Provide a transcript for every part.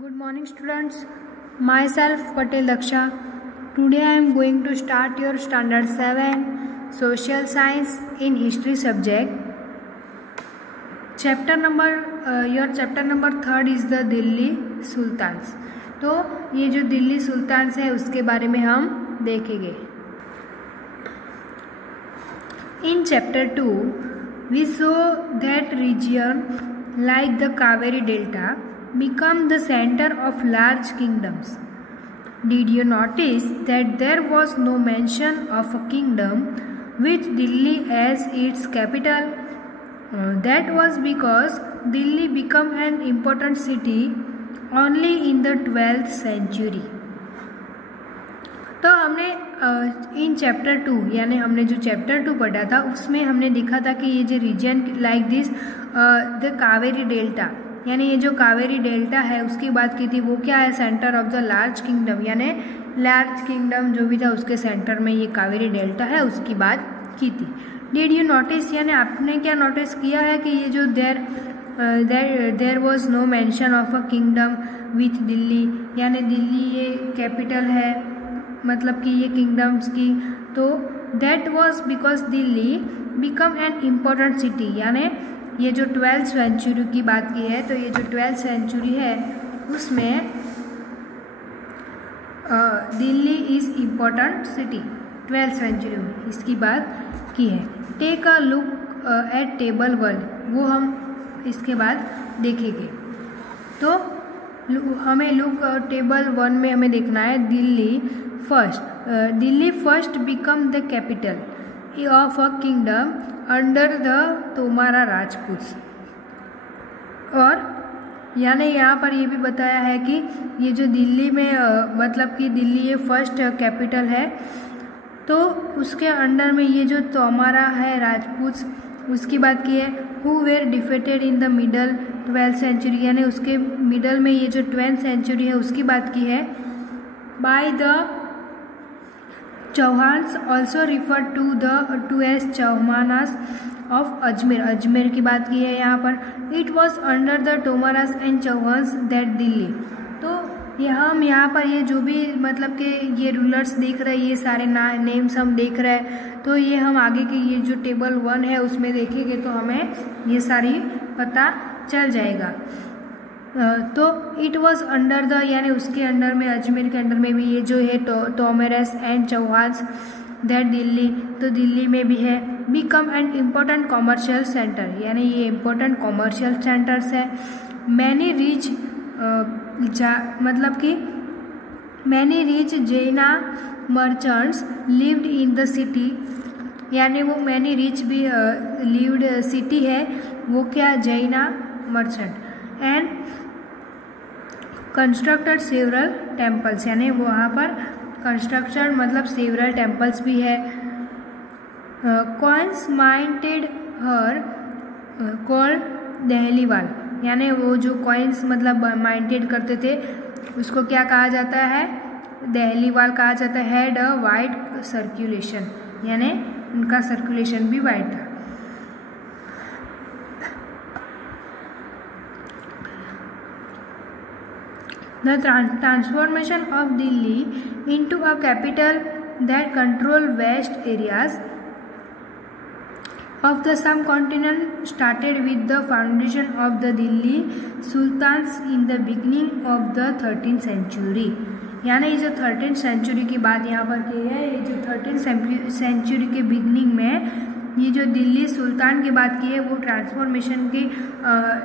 Good morning students. Myself Patel Daksha. Today I am going to start your standard 7 social science in history subject. Your chapter number 3 is the Delhi Sultans. तो ये जो Delhi sultans है उसके बारे में हम देखेंगे. In chapter 2 we saw that region like the Kaveri Delta become the center of large kingdoms. Did you notice that there was no mention of a kingdom with Delhi as its capital? That was because Delhi became an important city only in the 12th century. तो हमने in chapter 2 यानी हमने जो chapter 2 पढ़ा था उसमें हमने देखा था कि ये जो reason like this the Kaveri delta यानी ये जो कावेरी डेल्टा है उसकी बात की थी. वो क्या है? Centre of the large kingdom यानी लार्ज किंगडम जो भी था उसके सेंटर में ये कावेरी डेल्टा है उसकी बात की थी. डिड यू नोटिस यानी आपने क्या नोटिस किया है कि ये जो there was no mention of a kingdom with Delhi यानी दिल्ली ये कैपिटल है मतलब कि ये किंगडम्स की. तो that was because Delhi become an important city यानी ये जो 12th सेंचुरी की बात की है. तो ये जो 12th सेंचुरी है उसमें Delhi is important city 12th century में इसकी बात की है. Take a look at table 1 वो हम इसके बाद देखेंगे. तो हमें लुक टेबल 1 में हमें देखना है Delhi first become the capital of a kingdom under the Tomara Rajput. और यानी यहाँ पर ये भी बताया है कि ये जो दिल्ली में मतलब कि दिल्ली ये फर्स्ट कैपिटल है तो उसके अंडर में ये जो तोमारा है राजपूत उसकी बात की है. Who were defeated in the middle 12th century यानी उसके मिडल में ये जो 12th सेंचुरी है उसकी बात की है. By the Chauhans also refer to as Chauhanas of Ajmer. Ajmer की बात की है यहाँ पर. It was under the Tomaras and Chauhans that Delhi. तो हम यहाँ पर ये जो भी मतलब कि ये रूलर्स देख रहे हैं ये सारे नेम्स हम देख रहे हैं. तो ये हम आगे के ये जो टेबल 1 है उसमें देखेंगे तो हमें ये सारी पता चल जाएगा. तो इट वॉज अंडर द यानी उसके अंडर में अजमेर के अंडर में भी ये जो है टोमेरस एंड चौहान्स दैट दिल्ली. तो दिल्ली में भी है. Become an important commercial centre यानी ये इम्पोर्टेंट कॉमर्शियल सेंटर्स है. मैनी रिच मतलब कि मैनी रिच जैना merchants lived in the city यानी वो मैनी रिच भी लिव्ड सिटी है वो क्या जैना merchant and constructed several temples यानी वहाँ पर कंस्ट्रक्शन मतलब सेवरल टेम्पल्स भी है. कॉइन्स माइंटेड हर कॉल्ड दहलीवाल यानी वो जो कॉइन्स मतलब माइंटेड करते थे उसको क्या कहा जाता है? दहलीवाल कहा जाता है. हैड अ वाइड सर्कुलेशन यानी उनका सर्कुलेशन भी वाइड था. The transformation of Delhi into a capital that controlled vast areas of the subcontinent started with the foundation of the Delhi Sultans in the beginning of the 13th century. यानी ये जो 13th century की बात यहाँ पर की है ये जो 13th सेंचुरी के बिगनिंग में ये जो दिल्ली सुल्तान की बात की है वो ट्रांसफॉर्मेशन की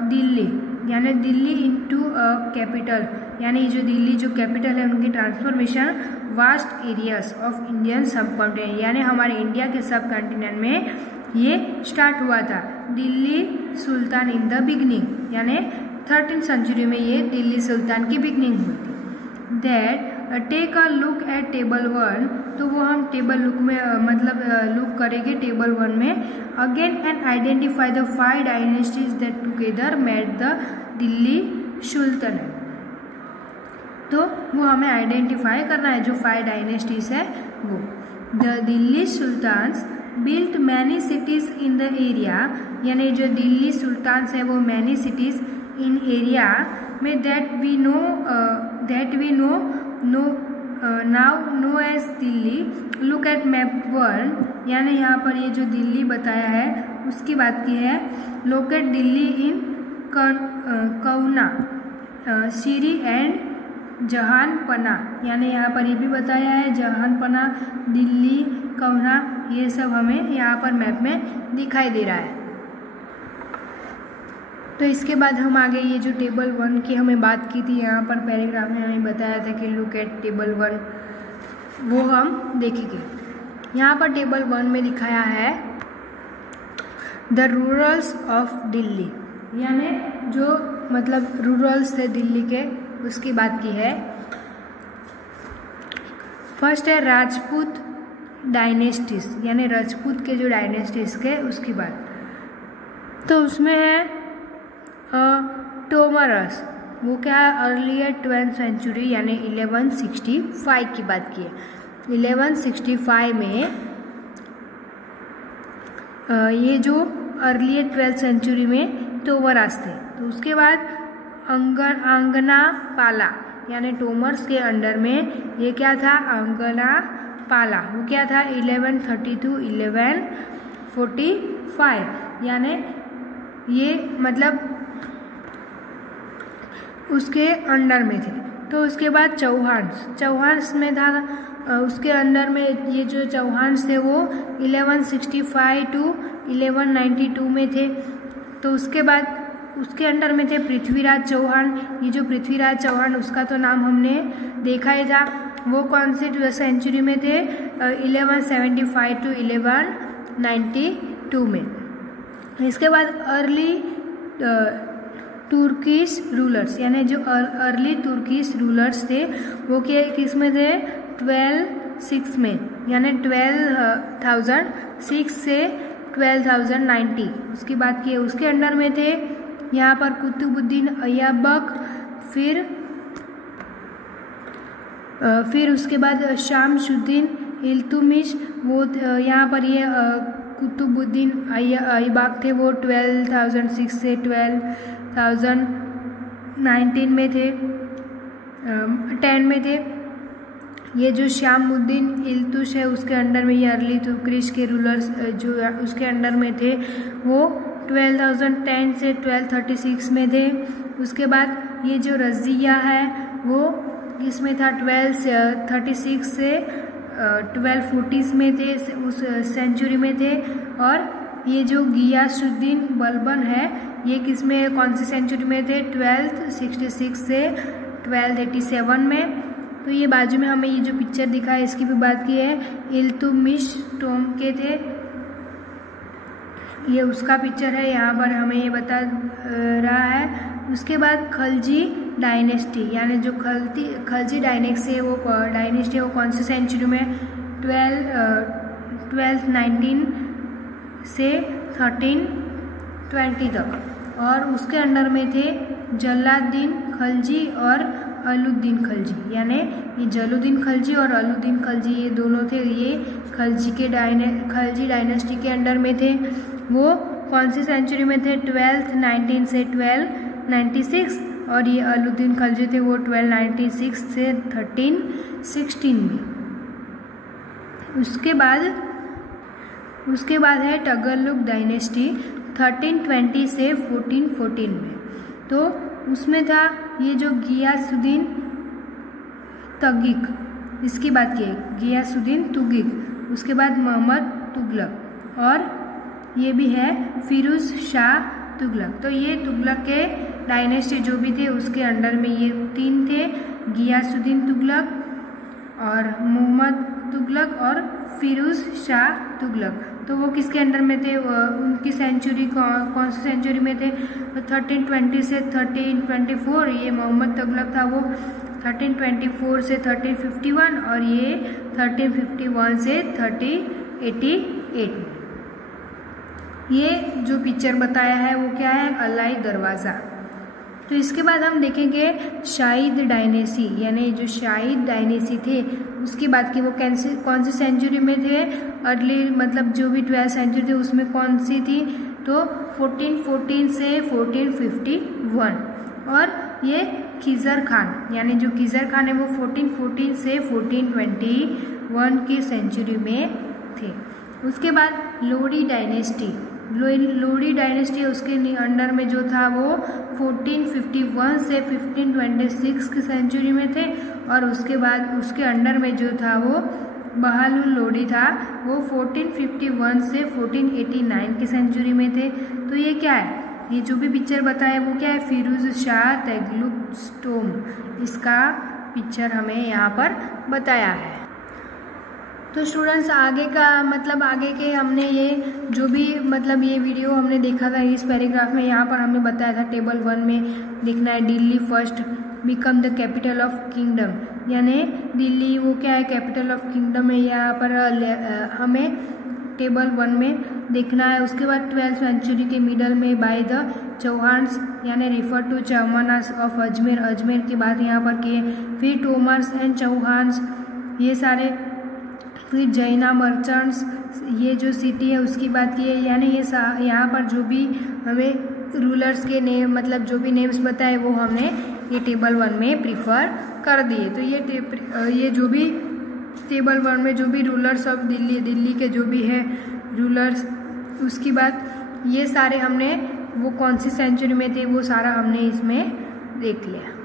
दिल्ली यानी दिल्ली इनटू कैपिटल यानी जो दिल्ली जो कैपिटल है उनकी transformation vast areas of Indian सब कॉन्टिनेंट यानी हमारे इंडिया के सब कॉन्टिनेंट में ये स्टार्ट हुआ था. दिल्ली सुल्तान इन द बिगनिंग यानी 13th सेंचुरी में ये दिल्ली सुल्तान की बिगनिंग हुई थी. That take a look at table 1 तो वो हम टेबल लुक में मतलब लुक करेंगे टेबल 1 में. Again and identify the 5 dynasties that together made the Delhi sultanate. तो वो हमें आइडेंटिफाई करना है जो 5 डायनेस्टीज है वो. The Delhi sultans built many cities in the area यानी जो दिल्ली सुल्तान्स है वो मैनी सिटीज़ इन एरिया में that we know now know as Delhi. Look at map 1, यानी यहाँ पर ये जो दिल्ली बताया है उसकी बात की है। लोकेट दिल्ली इन कौना सीरी एंड जहानपना, यानी यहाँ पर ये भी बताया है जहानपना, दिल्ली, कौना, ये सब हमें यहाँ पर मैप में दिखाई दे रहा है। तो इसके बाद हम आगे ये जो टेबल 1 की हमें बात की थी, यहाँ पर पैराग्राफ में हमें बताया था कि लुक एट टेबल 1, वो हम देखेंगे। यहाँ पर टेबल 1 में दिखाया है द रूरल्स ऑफ दिल्ली, यानी जो मतलब रूरल्स थे दिल्ली के उसकी बात की है। फर्स्ट है राजपूत डायनेस्टीज, यानी राजपूत के जो डायनेस्टीज के उसकी बात। तो उसमें है टोमरस, वो क्या है अर्लियर 12th सेंचुरी यानी 1165 की बात की है। 1165 में ये जो अर्लियर 12th सेंचुरी में टोमरस थे। तो उसके बाद अंगना पाला, यानी टोमर्स के अंडर में ये क्या था अंगना पाला, वो क्या था 1132 1145, यानी ये मतलब उसके अंडर में थे। तो उसके बाद चौहान्स में था, उसके अंडर में ये जो चौहान्स थे वो 1165 to 1192 में थे। तो उसके बाद उसके अंडर में थे पृथ्वीराज चौहान। ये जो पृथ्वीराज चौहान उसका तो नाम हमने देखा ही था, वो कौन से सेंचुरी में थे 1175 to 1192 में। इसके बाद अर्ली तुर्किश रूलर्स, यानी जो अर्ली तुर्किश रूलर्स थे वो किस में थे 1206 में, यानी 12,006 से 12,090 उसकी बात की है। उसके अंडर में थे यहाँ पर कुतुबुद्दीन अय्यबक, फिर उसके बाद शामसुद्दीन इल्तुतमिश, वो यहाँ पर ये कुतुबुद्दीन अय्यबक थे, वो 12,006 से 12,019 में थे 10 में थे। ये जो शामुद्दीन इल्तुतमिश है उसके अंडर में ये अर्ली तुर्किश के रूलर्स जो उसके अंडर में थे वो 12,010 से 1236 में थे। उसके बाद ये जो रज़िया है वो इसमें था 1236 से 1240 में थे, उस सेंचुरी में थे। और ये जो गियासुद्दीन बलबन है ये किस में कौन सी सेंचुरी में थे 1266 से 1287 में। तो ये बाजू में हमें ये जो पिक्चर दिखा है इसकी भी बात की है, इल्तुतमिश टॉम के थे, ये उसका पिक्चर है, यहाँ पर हमें ये बता रहा है। उसके बाद खलजी डायनेस्टी, यानी जो खलजी डायनेस्टी है वो कौन सी सेंचुरी में 1219 से 1320 तक। और उसके अंडर में थे जलालुद्दीन खलजी और अलुद्दीन खलजी, यानी ये जलालुद्दीन खलजी और अलुद्दीन खलजी ये दोनों थे, ये खलजी डायनेस्टी के अंडर में थे। वो कौन सी सेंचुरी में थे 1219 से 1296, और ये अलुद्दीन खलजी थे वो 1296 से 1316 में। उसके बाद है टगलुक डायनेस्टी 1320 से 1414 में। तो उसमें था ये जो गियासुद्दीन तगीक, इसकी बात की है गियासुद्दीन तुगीक। उसके बाद मोहम्मद तुगलक और ये भी है फिरोज शाह तुगलक। तो ये तुगलक के डायनेस्टी जो भी थे उसके अंडर में ये तीन थे, गियासुद्दीन तुगलक और मोहम्मद तुगलक और फिरोज शाह तुगलक। तो वो किसके अंडर में थे, उनकी सेंचुरी कौन सी सेंचुरी में थे 1320 से 1324। ये मोहम्मद तुगलक था वो 1324 से 1351 और ये 1351 से 1388 में। ये जो पिक्चर बताया है वो क्या है अलाई दरवाज़ा। तो इसके बाद हम देखेंगे शाहिद डायनेसी, यानी जो शाहिद डायनेसी थे उसकी बात की, वो कौन सी सेंचुरी में थे, अर्ली मतलब जो भी 12th सेंचुरी थे उसमें कौन सी थी, तो 1414 से 1451। और ये खिज़र खान, यानी जो खिज़र खान है वो 1414 से 1421 की सेंचुरी में थे। उसके बाद लोडी डायनेस्टी उसके अंडर में जो था वो 1451 से 1526 की सेंचुरी में थे, और उसके बाद उसके अंडर में जो था वो बहादुर लोडी था, वो 1451 से 1489 की सेंचुरी में थे। तो ये क्या है, ये जो भी पिक्चर बताया वो क्या है, फिरोज शाह तुगलक, इसका पिक्चर हमें यहाँ पर बताया है। तो स्टूडेंट्स आगे का मतलब आगे के हमने ये जो भी मतलब ये वीडियो हमने देखा था इस पैराग्राफ में, यहाँ पर हमने बताया था टेबल 1 में लिखना है Delhi first become the capital of kingdom, यानी दिल्ली वो क्या है, कैपिटल ऑफ किंगडम है, यहाँ पर हमें टेबल 1 में देखना है। उसके बाद 12th सेंचुरी के मिडल में बाय द चौहान्स, यानी refer to Chauhanas of Ajmer, Ajmer की बात यहाँ पर की है। फिर टोमर्स एंड चौहान्स, ये सारे, फिर जैना मर्चेंट्स, ये जो सिटी है उसकी बात की है, यानी ये यहाँ पर जो भी हमें रूलर्स के नेम मतलब जो भी नेम्स बताए वो हमने ये टेबल 1 में प्रीफर कर दिए। तो ये जो भी टेबल 1 में जो भी रूलर्स ऑफ दिल्ली के जो भी है रूलर्स, उसकी बात ये सारे हमने वो कौन सी सेंचुरी में थे वो सारा हमने इसमें देख लिया।